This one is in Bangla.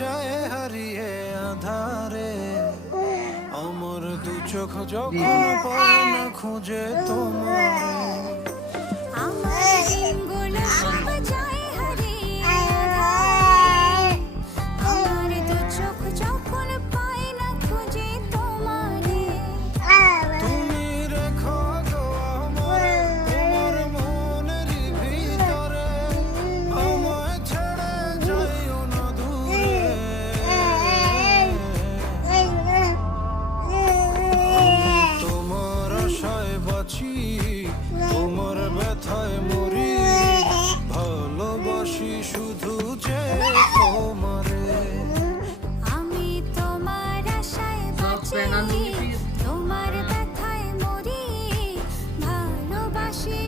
যায় হারিয়ে আধারে, আমার দু চোখ যখন পায় না খুঁজে তোমারে।